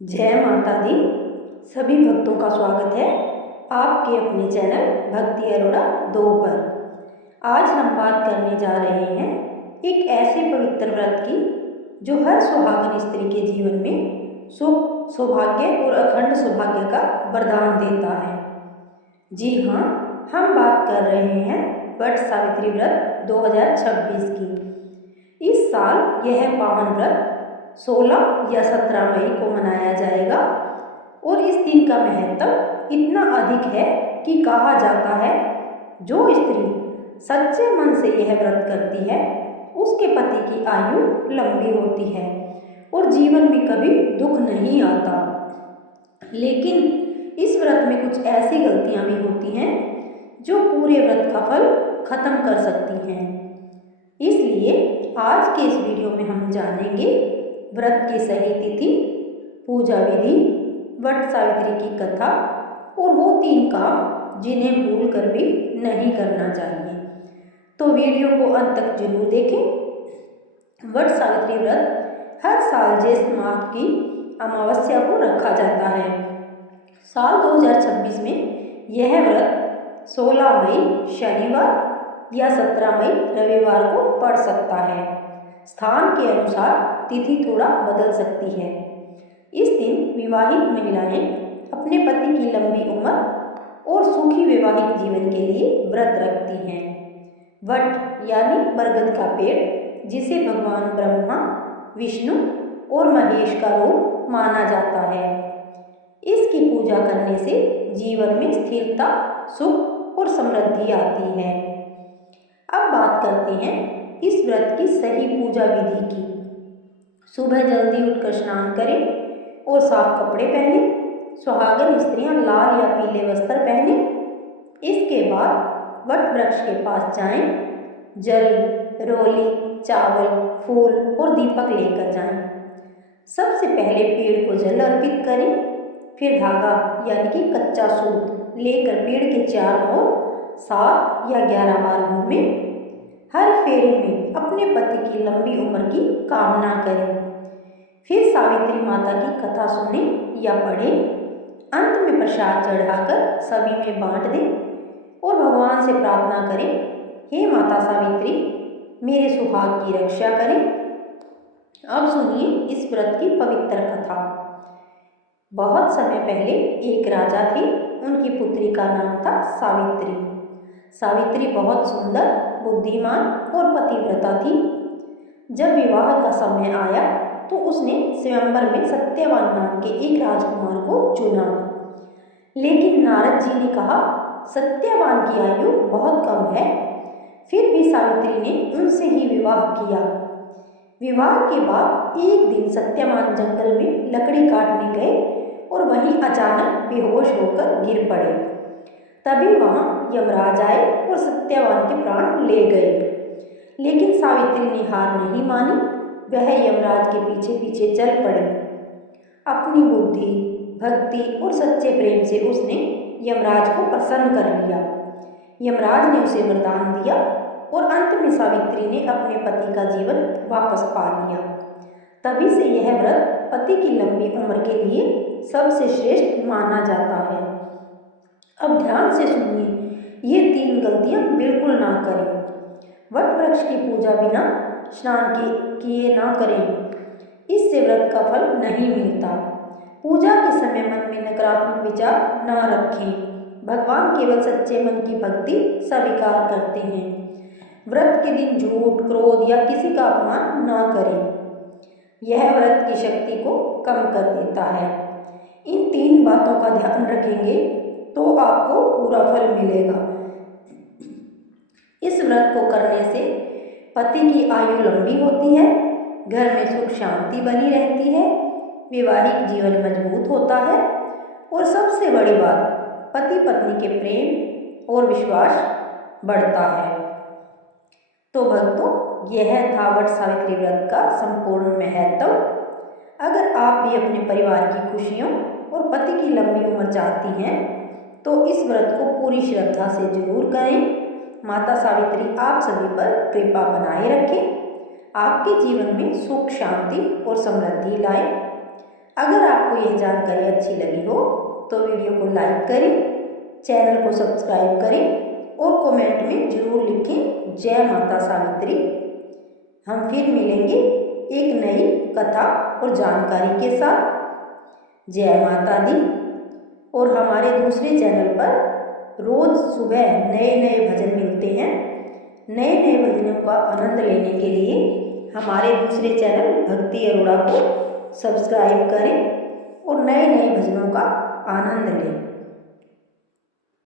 जय माता दी। सभी भक्तों का स्वागत है आपके अपने चैनल भक्ति अरोड़ा 2 पर। आज हम बात करने जा रहे हैं एक ऐसे पवित्र व्रत की जो हर सुहागन स्त्री के जीवन में सुख, सौभाग्य और अखंड सौभाग्य का वरदान देता है। जी हाँ, हम बात कर रहे हैं वट सावित्री व्रत 2026 की। इस साल यह पावन व्रत 16 या 17 मई को मनाया जाएगा और इस दिन का महत्व इतना अधिक है कि कहा जाता है जो स्त्री सच्चे मन से यह व्रत करती है उसके पति की आयु लंबी होती है और जीवन में कभी दुख नहीं आता। लेकिन इस व्रत में कुछ ऐसी गलतियां भी होती हैं जो पूरे व्रत का फल खत्म कर सकती हैं। इसलिए आज के इस वीडियो में हम जानेंगे व्रत की सही तिथि, पूजा विधि, वट सावित्री की कथा और वो 3 काम जिन्हें भूल कर भी नहीं करना चाहिए। तो वीडियो को अंत तक जरूर देखें। वट सावित्री व्रत हर साल ज्येष्ठ माह की अमावस्या को रखा जाता है। साल 2026 में यह व्रत 16 मई शनिवार या 17 मई रविवार को पड़ सकता है। स्थान के अनुसार तिथि थोड़ा बदल सकती है। इस दिन विवाहित महिलाएं अपने पति की लंबी उम्र और सुखी वैवाहिक जीवन के लिए व्रत रखती हैं। वट यानी बरगद का पेड़, जिसे भगवान ब्रह्मा, विष्णु और महेश का रूप माना जाता है। इसकी पूजा करने से जीवन में स्थिरता, सुख और समृद्धि आती है। अब बात करते हैं इस व्रत की सही पूजा विधि की। सुबह जल्दी उठकर स्नान करें और साफ कपड़े पहने। सुहागन स्त्रियां लाल या पीले वस्त्र पहने। इसके बाद वट वृक्ष के पास जाएं। जल, रोली, चावल, फूल और दीपक लेकर जाएं। सबसे पहले पेड़ को जल अर्पित करें, फिर धागा यानी कि कच्चा सूत लेकर पेड़ के चारों ओर 7 या 11 बार घूमें। हर फेरे में अपने पति की लंबी उम्र की कामना करें। फिर सावित्री माता की कथा सुने या पढ़ें। अंत में प्रसाद चढ़ाकर सभी में बांट दें और भगवान से प्रार्थना करें, हे माता सावित्री, मेरे सुहाग की रक्षा करें। अब सुनिए इस व्रत की पवित्र कथा। बहुत समय पहले एक राजा थे। उनकी पुत्री का नाम था सावित्री। सावित्री बहुत सुंदर, बुद्धिमान और पतिव्रता थी। जब विवाह का समय आया तो उसने स्वयंवर में सत्यवान नाम के एक राजकुमार को चुना। लेकिन नारद जी ने कहा, सत्यवान की आयु बहुत कम है। फिर भी सावित्री ने उनसे ही विवाह किया। विवाह के बाद एक दिन सत्यवान जंगल में लकड़ी काटने गए और वहीं अचानक बेहोश होकर गिर पड़े। तभी वहां यमराज आए और सत्यवान के प्राण ले गए। लेकिन सावित्री ने हार नहीं मानी। वह यमराज के पीछे पीछे चल पड़े। अपनी बुद्धि, भक्ति और सच्चे प्रेम से उसने यमराज को प्रसन्न कर लिया। यमराज ने उसे वरदान दिया और अंत में सावित्री ने अपने पति का जीवन वापस पा लिया। तभी से यह व्रत पति की लंबी उम्र के लिए सबसे श्रेष्ठ माना जाता है। अब ध्यान से सुनिए, ये 3 गलतियां बिल्कुल ना करें। वट वृक्ष की पूजा बिना स्नान किए ना करें, इससे व्रत का फल नहीं मिलता। पूजा के समय मन में नकारात्मक विचार ना रखें। भगवान केवल सच्चे मन की भक्ति स्वीकार करते हैं। व्रत के दिन झूठ, क्रोध या किसी का अपमान ना करें, यह व्रत की शक्ति को कम कर देता है। इन 3 बातों का ध्यान रखेंगे तो आपको पूरा फल मिलेगा। इस व्रत को करने से पति की आयु लंबी होती है, घर में सुख शांति बनी रहती है, वैवाहिक जीवन मजबूत होता है और सबसे बड़ी बात, पति पत्नी के प्रेम और विश्वास बढ़ता है। तो भक्तों, यह था वट सावित्री व्रत का संपूर्ण महत्व। अगर आप भी अपने परिवार की खुशियों और पति की लंबी उम्र चाहती हैं तो इस व्रत को पूरी श्रद्धा से जरूर करें। माता सावित्री आप सभी पर कृपा बनाए रखें, आपके जीवन में सुख, शांति और समृद्धि लाए। अगर आपको यह जानकारी अच्छी लगी हो तो वीडियो को लाइक करें, चैनल को सब्सक्राइब करें और कमेंट में जरूर लिखें जय माता सावित्री। हम फिर मिलेंगे एक नई कथा और जानकारी के साथ। जय माता दी। और हमारे दूसरे चैनल पर रोज़ सुबह नए नए भजन मिलते हैं। नए नए भजनों का आनंद लेने के लिए हमारे दूसरे चैनल भक्ति अरोड़ा को सब्सक्राइब करें और नए नए भजनों का आनंद लें।